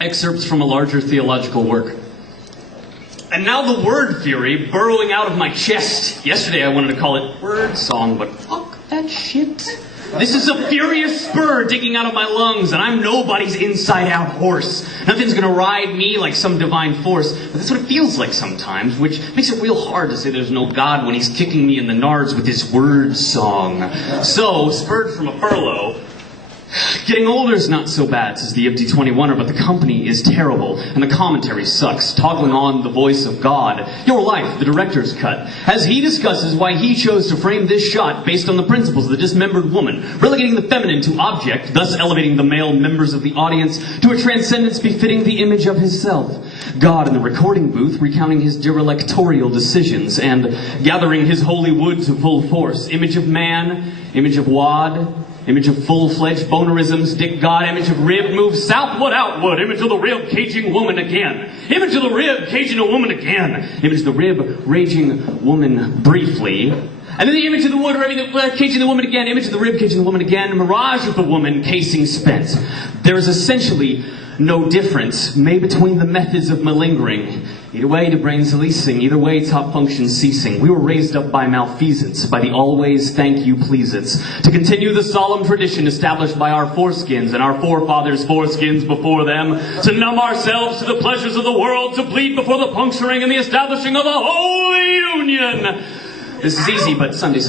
Excerpts from a larger theological work. And now the word fury burrowing out of my chest. Yesterday I wanted to call it word song, but fuck that shit. This is a furious spur digging out of my lungs, and I'm nobody's inside-out horse. Nothing's gonna ride me like some divine force, but that's what it feels like sometimes, which makes it real hard to say there's no God when he's kicking me in the nards with his word song. So, spurred from a furlough, getting older's not so bad, says the empty 21er, but the company is terrible, and the commentary sucks, toggling on the voice of God. Your life, the director's cut, as he discusses why he chose to frame this shot based on the principles of the dismembered woman, relegating the feminine to object, thus elevating the male members of the audience to a transcendence befitting the image of himself. God in the recording booth recounting his derelictorial decisions and gathering his holy wood to full force. Image of man, image of wad, image of full-fledged bonerisms, dick God, image of rib, move southward, outward, image of the rib, caging woman again. Image of the rib, caging a woman again. Image of the rib, raging woman briefly. And then the image of the wood, caging the woman again. Image of the rib, caging the woman again. Mirage of the woman, casing spent. There is essentially no difference made between the methods of malingering. Either way, the brain's leasing. Either way, top function ceasing. We were raised up by malfeasance, by the always thank you pleasance, to continue the solemn tradition established by our foreskins and our forefathers' foreskins before them, to numb ourselves to the pleasures of the world, to bleed before the puncturing and the establishing of a holy union. This is easy, but Sunday.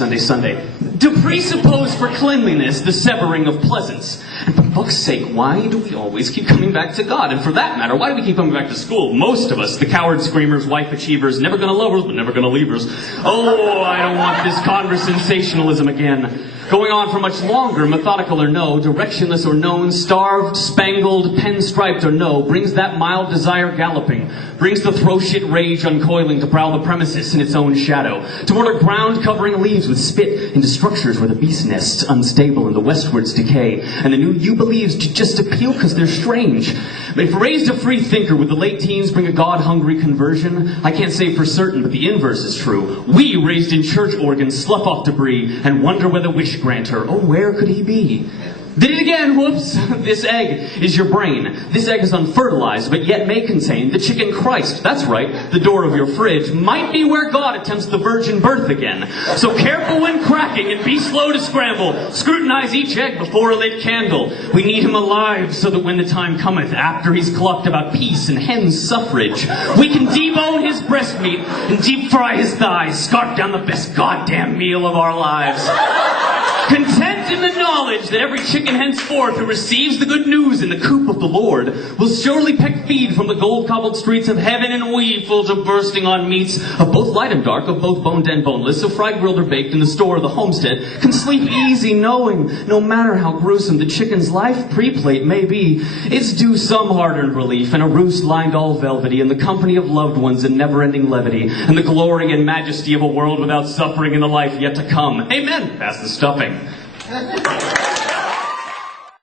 To presuppose for cleanliness the severing of pleasance. And for fuck's sake, why do we always keep coming back to God? And for that matter, why do we keep coming back to school? Most of us, the coward screamers, wife achievers, never gonna love us, but never gonna leave us. Oh, I don't want this conversationalism again. Going on for much longer, methodical or no, directionless or known, starved, spangled, pen-striped or no, brings that mild desire galloping, brings the throw-shit rage uncoiling to prowl the premises in its own shadow, to order ground-covering leaves with spit into structures where the beast nests unstable and the westwards decay, and the new you believes just appeal because they're strange. But if raised a free thinker, would the late teens bring a God-hungry conversion? I can't say for certain, but the inverse is true. We, raised in church organs, slough off debris and wonder where the wish granter, oh, where could he be? Did it again, whoops. This egg is your brain. This egg is unfertilized, but yet may contain the chicken Christ. That's right, the door of your fridge might be where God attempts the virgin birth again. So careful when cracking and be slow to scramble. Scrutinize each egg before a lit candle. We need him alive so that when the time cometh, after he's clucked about peace and hen's suffrage, we can debone his breast meat and deep fry his thighs, scarf down the best goddamn meal of our lives. Content in the knowledge that every chicken henceforth who receives the good news in the coop of the Lord will surely peck feed from the gold-cobbled streets of heaven, and we, full to bursting on meats of both light and dark, of both boned and boneless, of fried, grilled, or baked in the store of the homestead, can sleep easy knowing, no matter how gruesome the chicken's life pre-plate may be, it's due some hard-earned relief and a roost lined all velvety in the company of loved ones in never-ending levity, and the glory and majesty of a world without suffering in the life yet to come. Amen. Pass the stuffing.